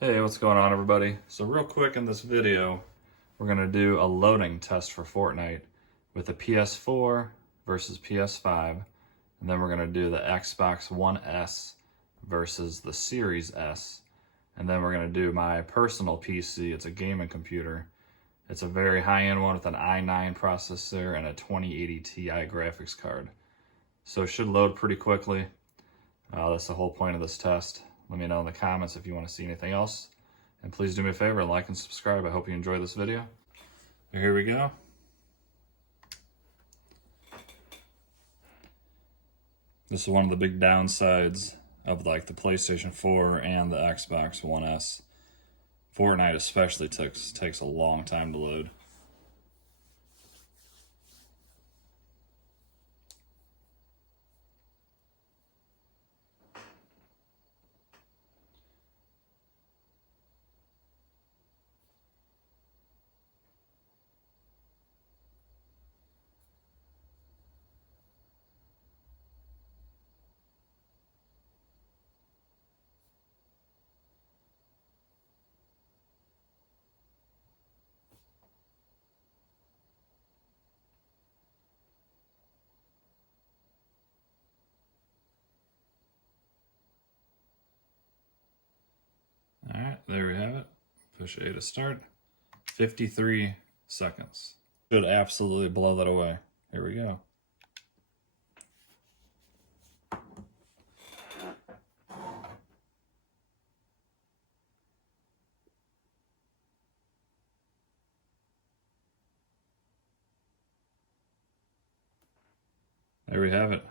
Hey, what's going on, everybody? So real quick in this video, we're going to do a loading test for Fortnite with the PS4 versus PS5, and then we're going to do the Xbox One S versus the Series S, and then we're going to do my personal PC. It's a gaming computer. It's a very high-end one with an i9 processor and a 2080 Ti graphics card. So it should load pretty quickly. That's the whole point of this test. Let me know in the comments if you want to see anything else. And please do me a favor and like and subscribe. I hope you enjoy this video. Here we go. This is one of the big downsides of like the PlayStation 4 and the Xbox One S. Fortnite especially takes a long time to load. All right, there we have it. Push A to start. 53 seconds. Should absolutely blow that away. Here we go. There we have it.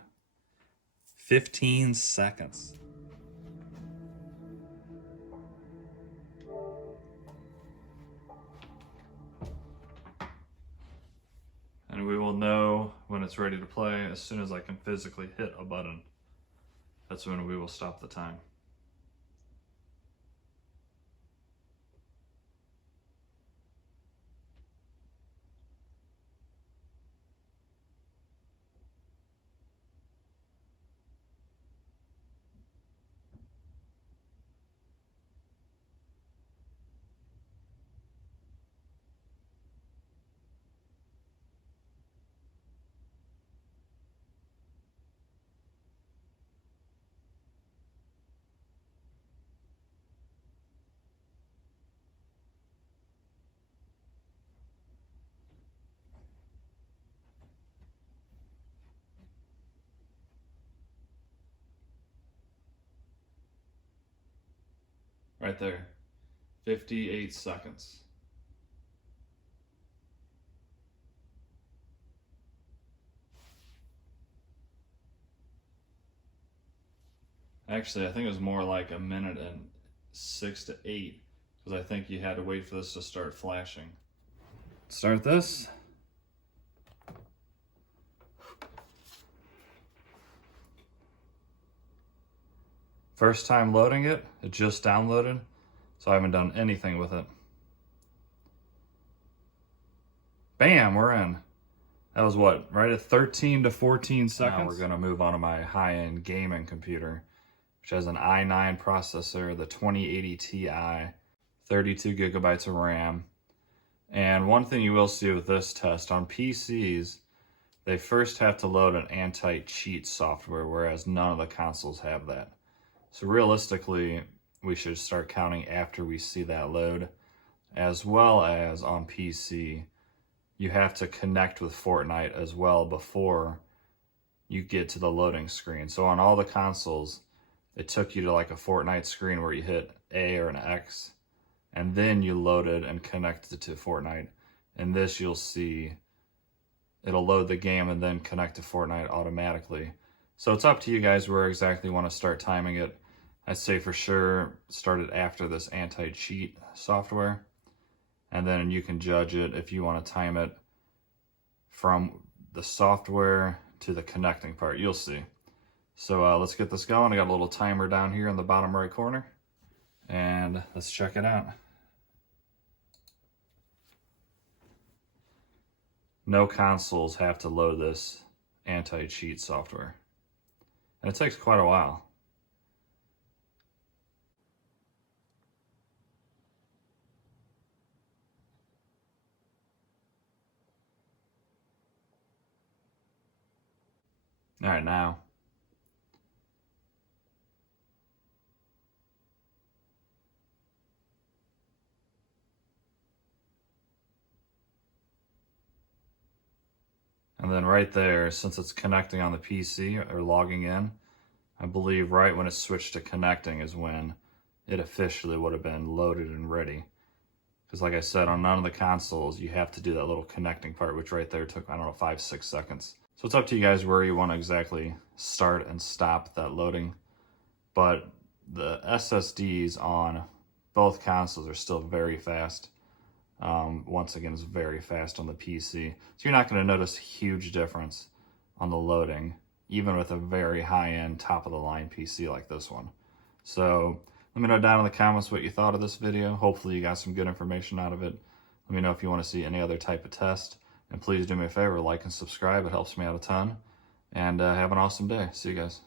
15 seconds. And we will know when it's ready to play as soon as I can physically hit a button. That's when we will stop the time. Right there. 58 seconds. Actually, I think it was more like a minute and 6 to 8, because I think you had to wait for this to start flashing. Start this. First time loading it, it just downloaded, so I haven't done anything with it. Bam, we're in. That was what, right at 13 to 14 seconds? Now we're gonna move on to my high-end gaming computer, which has an i9 processor, the 2080 Ti, 32 gigabytes of RAM. And one thing you will see with this test, on PCs, they first have to load an anti-cheat software, whereas none of the consoles have that. So realistically, we should start counting after we see that load, as well as on PC, you have to connect with Fortnite as well before you get to the loading screen. So on all the consoles, it took you to like a Fortnite screen where you hit A or an X, and then you loaded and connected to Fortnite. In this, you'll see it'll load the game and then connect to Fortnite automatically. So it's up to you guys where exactly you want to start timing it. I'd say for sure start it after this anti-cheat software, and then you can judge it if you want to time it from the software to the connecting part. You'll see. So let's get this going. I got a little timer down here in the bottom right corner, and let's check it out. No consoles have to load this anti-cheat software, and it takes quite a while. All right, now. And then right there, since it's connecting on the PC or logging in, I believe right when it switched to connecting is when it officially would have been loaded and ready. Because like I said, on none of the consoles, you have to do that little connecting part, which right there took, I don't know, 5-6 seconds. So it's up to you guys where you want to exactly start and stop that loading. But the SSDs on both consoles are still very fast. Once again, it's very fast on the PC. So you're not going to notice a huge difference on the loading, even with a very high-end, top-of-the-line PC like this one. So let me know down in the comments what you thought of this video. Hopefully you got some good information out of it. Let me know if you want to see any other type of test. And please do me a favor, like and subscribe. It helps me out a ton. And have an awesome day. See you guys.